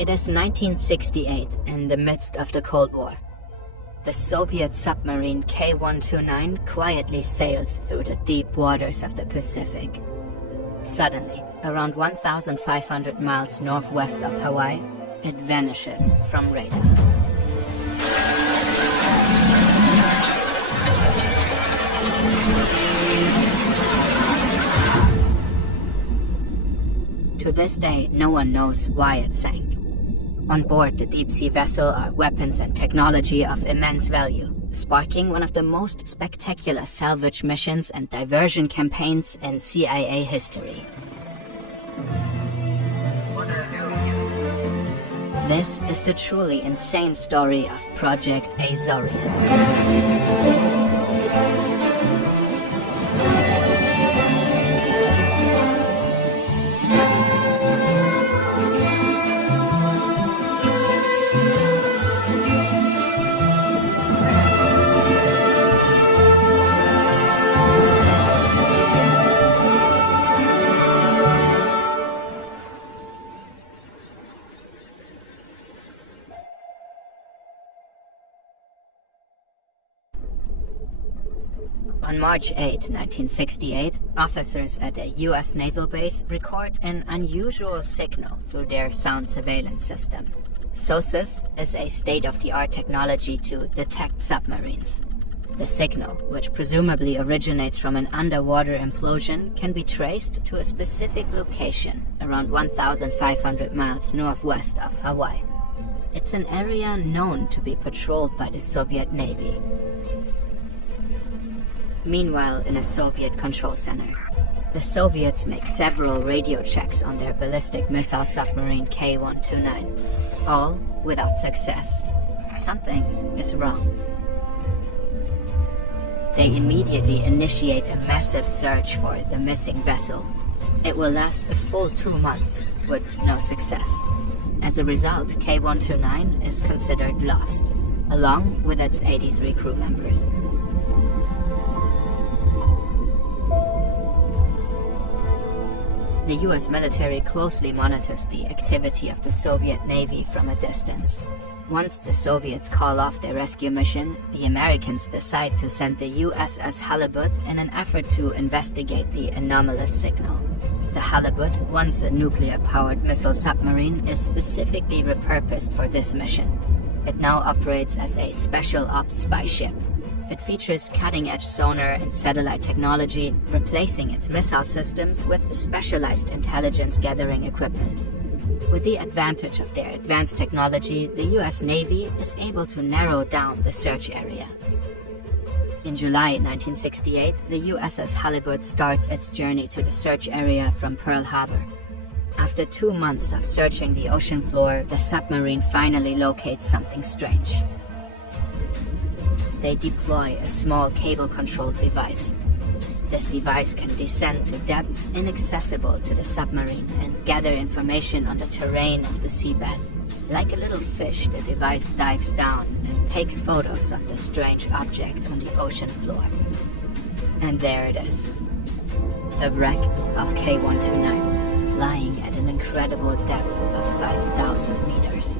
It is 1968, in the midst of the Cold War. The Soviet submarine K-129 quietly sails through the deep waters of the Pacific. Suddenly, around 1,500 miles northwest of Hawaii, it vanishes from radar. To this day, no one knows why it sank. On board the deep-sea vessel are weapons and technology of immense value, sparking one of the most spectacular salvage missions and diversion campaigns in CIA history. This is the truly insane story of Project Azorian. On March 8, 1968, officers at a U.S. naval base record an unusual signal through their sound surveillance system. SOSUS is a state-of-the-art technology to detect submarines. The signal, which presumably originates from an underwater implosion, can be traced to a specific location around 1,500 miles northwest of Hawaii. It's an area known to be patrolled by the Soviet Navy. Meanwhile, in a Soviet control center, the Soviets make several radio checks on their ballistic missile submarine K-129, all without success. Something is wrong. They immediately initiate a massive search for the missing vessel. It will last a full 2 months, with no success. As a result, K-129 is considered lost, along with its 83 crew members. The US military closely monitors the activity of the Soviet Navy from a distance. Once the Soviets call off their rescue mission, the Americans decide to send the USS Halibut in an effort to investigate the anomalous signal. The Halibut, once a nuclear-powered missile submarine, is specifically repurposed for this mission. It now operates as a special ops spy ship. It features cutting-edge sonar and satellite technology, replacing its missile systems with specialized intelligence-gathering equipment. With the advantage of their advanced technology, the US Navy is able to narrow down the search area. In July 1968, the USS Halibut starts its journey to the search area from Pearl Harbor. After 2 months of searching the ocean floor, the submarine finally locates something strange. They deploy a small cable-controlled device. This device can descend to depths inaccessible to the submarine and gather information on the terrain of the seabed. Like a little fish, the device dives down and takes photos of the strange object on the ocean floor. And there it is. The wreck of K-129, lying at an incredible depth of 5,000 meters.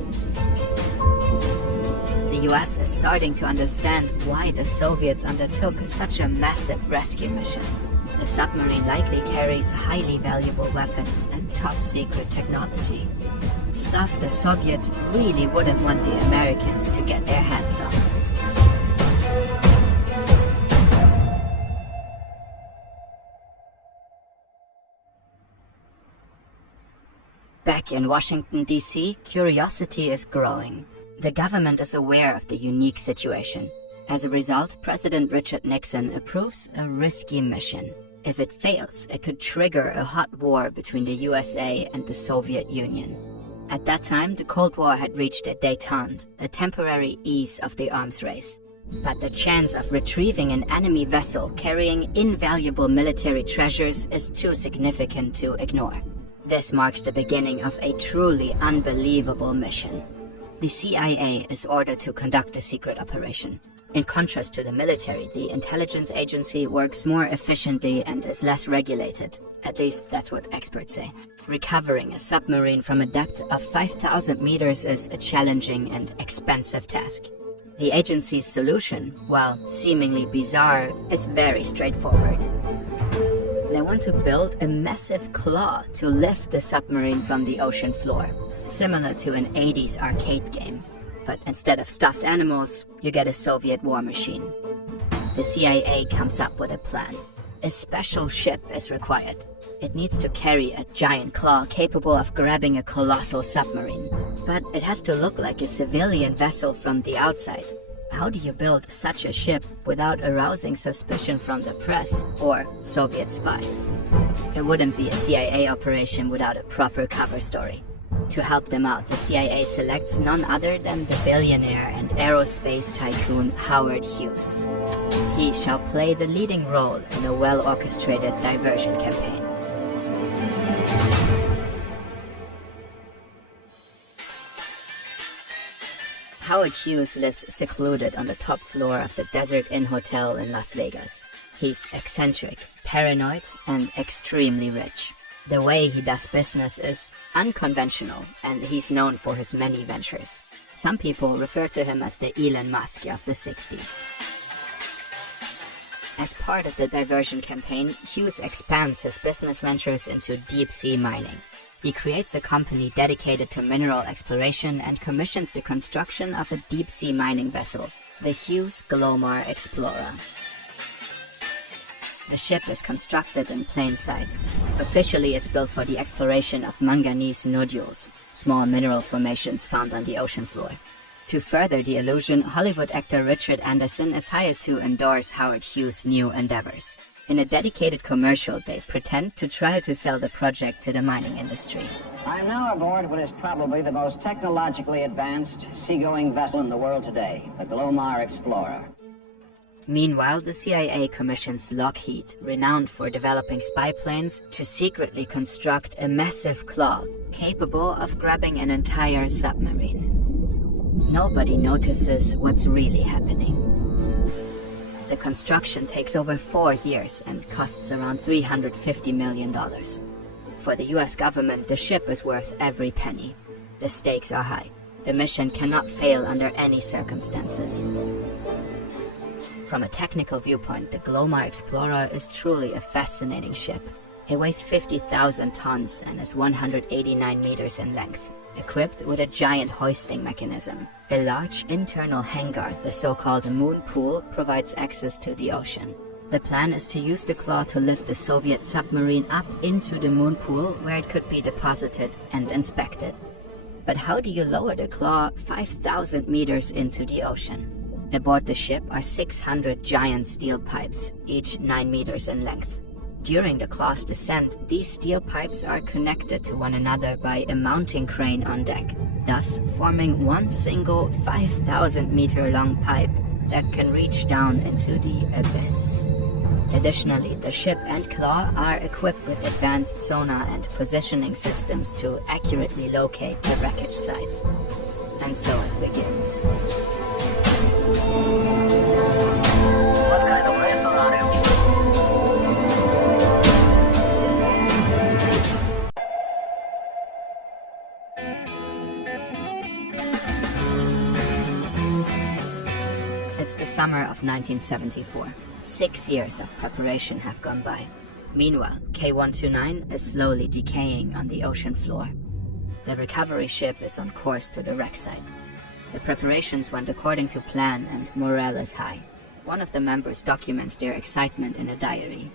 The US is starting to understand why the Soviets undertook such a massive rescue mission. The submarine likely carries highly valuable weapons and top-secret technology. Stuff the Soviets really wouldn't want the Americans to get their hands on. Back in Washington, D.C., curiosity is growing. The government is aware of the unique situation. As a result, President Richard Nixon approves a risky mission. If it fails, it could trigger a hot war between the USA and the Soviet Union. At that time, the Cold War had reached a détente, a temporary ease of the arms race. But the chance of retrieving an enemy vessel carrying invaluable military treasures is too significant to ignore. This marks the beginning of a truly unbelievable mission. The CIA is ordered to conduct a secret operation. In contrast to the military, the intelligence agency works more efficiently and is less regulated. At least that's what experts say. recovering a submarine from a depth of 5,000 meters is a challenging and expensive task. The agency's solution, while seemingly bizarre, is very straightforward. They want to build a massive claw to lift the submarine from the ocean floor, similar to an 80s arcade game. But instead of stuffed animals, you get a Soviet war machine. The CIA comes up with a plan. A special ship is required. It needs to carry a giant claw capable of grabbing a colossal submarine. But it has to look like a civilian vessel from the outside. How do you build such a ship without arousing suspicion from the press or Soviet spies? It wouldn't be a CIA operation without a proper cover story. To help them out, the CIA selects none other than the billionaire and aerospace tycoon Howard Hughes. He shall play the leading role in a well-orchestrated diversion campaign. Howard Hughes lives secluded on the top floor of the Desert Inn Hotel in Las Vegas. He's eccentric, paranoid, and extremely rich. The way he does business is unconventional, and he's known for his many ventures. Some people refer to him as the Elon Musk of the 60s. As part of the diversion campaign, Hughes expands his business ventures into deep-sea mining. He creates a company dedicated to mineral exploration and commissions the construction of a deep-sea mining vessel, the Hughes Glomar Explorer. The ship is constructed in plain sight. Officially, it's built for the exploration of manganese nodules, small mineral formations found on the ocean floor. To further the illusion, Hollywood actor Richard Anderson is hired to endorse Howard Hughes' new endeavors. In a dedicated commercial, they pretend to try to sell the project to the mining industry. I'm now aboard what is probably the most technologically advanced seagoing vessel in the world today, the Glomar Explorer. Meanwhile, the CIA commissions Lockheed, renowned for developing spy planes, to secretly construct a massive claw capable of grabbing an entire submarine. Nobody notices what's really happening. The construction takes over 4 years and costs around $350 million. For the US government, the ship is worth every penny. The stakes are high. The mission cannot fail under any circumstances. From a technical viewpoint, the Glomar Explorer is truly a fascinating ship. It weighs 50,000 tons and is 189 meters in length, equipped with a giant hoisting mechanism. A large internal hangar, the so-called moon pool, provides access to the ocean. The plan is to use the claw to lift the Soviet submarine up into the moon pool, where it could be deposited and inspected. But how do you lower the claw 5,000 meters into the ocean? Aboard the ship are 600 giant steel pipes, each 9 meters in length. During the claw's descent, these steel pipes are connected to one another by a mounting crane on deck, thus forming one single 5,000-meter-long pipe that can reach down into the abyss. Additionally, the ship and claw are equipped with advanced sonar and positioning systems to accurately locate the wreckage site. And so it begins. What kind of vessel are you? It's the summer of 1974. 6 years of preparation have gone by. Meanwhile, K-129 is slowly decaying on the ocean floor. The recovery ship is on course to the wreck site. The preparations went according to plan and morale is high. One of the members documents their excitement in a diary.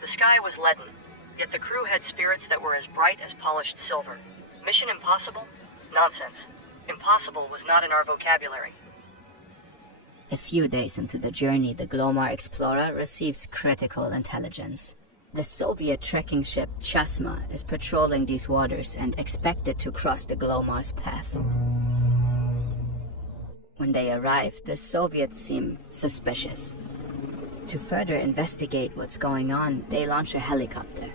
The sky was leaden, yet the crew had spirits that were as bright as polished silver. Mission impossible? Nonsense. Impossible was not in our vocabulary. A few days into the journey, the Glomar Explorer receives critical intelligence. The Soviet trekking ship Chasma is patrolling these waters and expected to cross the Glomar's path. When they arrive, the Soviets seem suspicious. To further investigate what's going on, they launch a helicopter.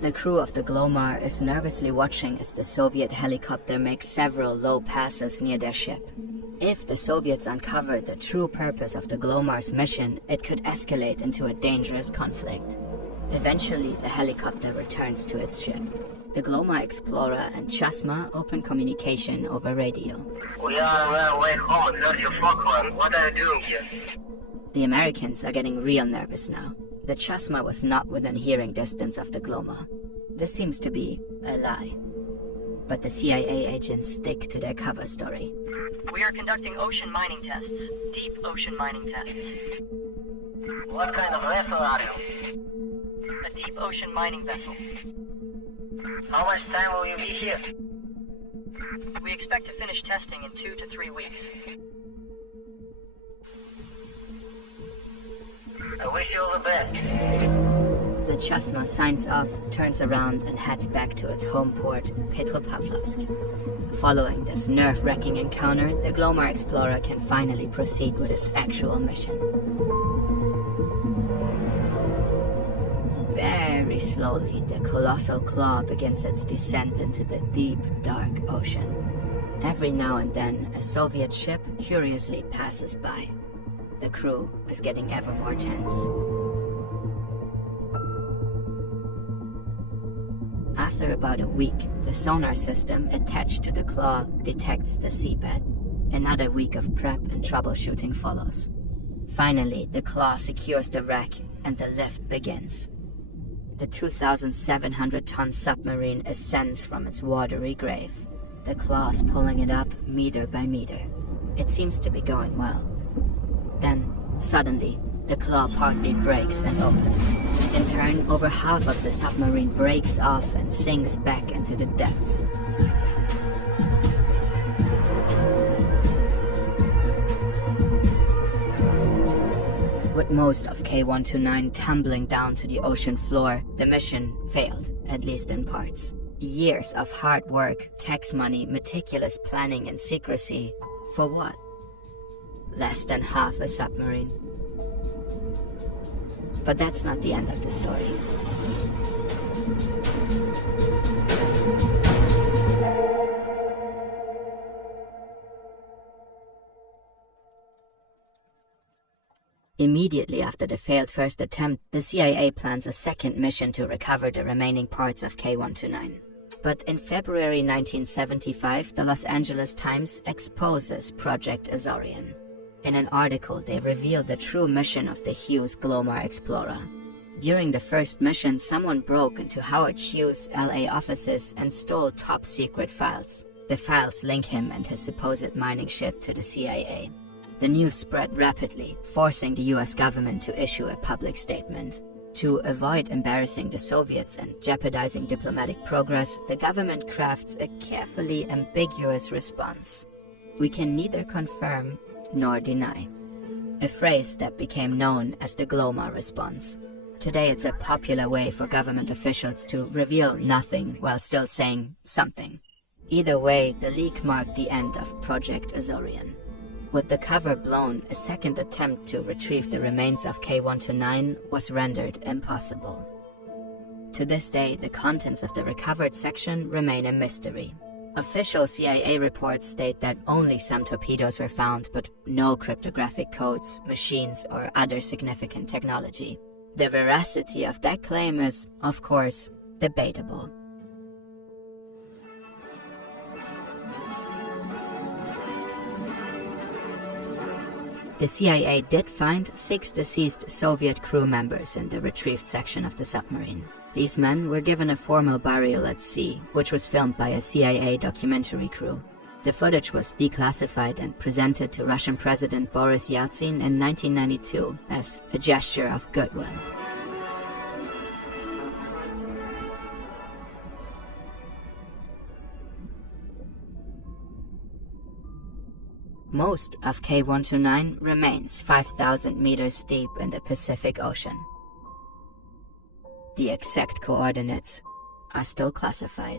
The crew of the Glomar is nervously watching as the Soviet helicopter makes several low passes near their ship. If the Soviets uncover the true purpose of the Glomar's mission, it could escalate into a dangerous conflict. Eventually, the helicopter returns to its ship. The Glomar Explorer and Chasma open communication over radio. We are on our way home at 30 Falkland. What are you doing here? The Americans are getting real nervous now. The Chasma was not within hearing distance of the Glomar. This seems to be a lie. But the CIA agents stick to their cover story. We are conducting ocean mining tests. Deep ocean mining tests. What kind of vessel are you? A deep ocean mining vessel. How much time will you be here? We expect to finish testing in 2 to 3 weeks. I wish you all the best. The Chasma signs off, turns around, and heads back to its home port, Petropavlovsk. Following this nerve-wracking encounter, the Glomar Explorer can finally proceed with its actual mission. Very slowly, the colossal claw begins its descent into the deep, dark ocean. Every now and then, a Soviet ship curiously passes by. The crew is getting ever more tense. After about a week, the sonar system attached to the claw detects the seabed. Another week of prep and troubleshooting follows. Finally, the claw secures the wreck and the lift begins. The 2,700-ton submarine ascends from its watery grave. The claws pulling it up meter by meter. It seems to be going well. Then, suddenly, the claw partly breaks and opens. In turn, over half of the submarine breaks off and sinks back into the depths. With most of K-129 tumbling down to the ocean floor, the mission failed, at least in parts. Years of hard work, tax money, meticulous planning and secrecy. For what? Less than half a submarine. But that's not the end of the story. Immediately after the failed first attempt, the CIA plans a second mission to recover the remaining parts of K-129. But in February 1975, the Los Angeles Times exposes Project Azorian. In an article, they reveal the true mission of the Hughes Glomar Explorer. During the first mission, someone broke into Howard Hughes' LA offices and stole top-secret files. The files link him and his supposed mining ship to the CIA. The news spread rapidly, forcing the US government to issue a public statement. To avoid embarrassing the Soviets and jeopardizing diplomatic progress, the government crafts a carefully ambiguous response. We can neither confirm nor deny. A phrase that became known as the Glomar response. Today it's a popular way for government officials to reveal nothing while still saying something. Either way, the leak marked the end of Project Azorian. With the cover blown, a second attempt to retrieve the remains of K-129 was rendered impossible. To this day, the contents of the recovered section remain a mystery. Official CIA reports state that only some torpedoes were found, but no cryptographic codes, machines, or other significant technology. The veracity of that claim is, of course, debatable. The CIA did find 6 deceased Soviet crew members in the retrieved section of the submarine. These men were given a formal burial at sea, which was filmed by a CIA documentary crew. The footage was declassified and presented to Russian President Boris Yeltsin in 1992 as a gesture of goodwill. Most of K-129 remains 5,000 meters deep in the Pacific Ocean. The exact coordinates are still classified.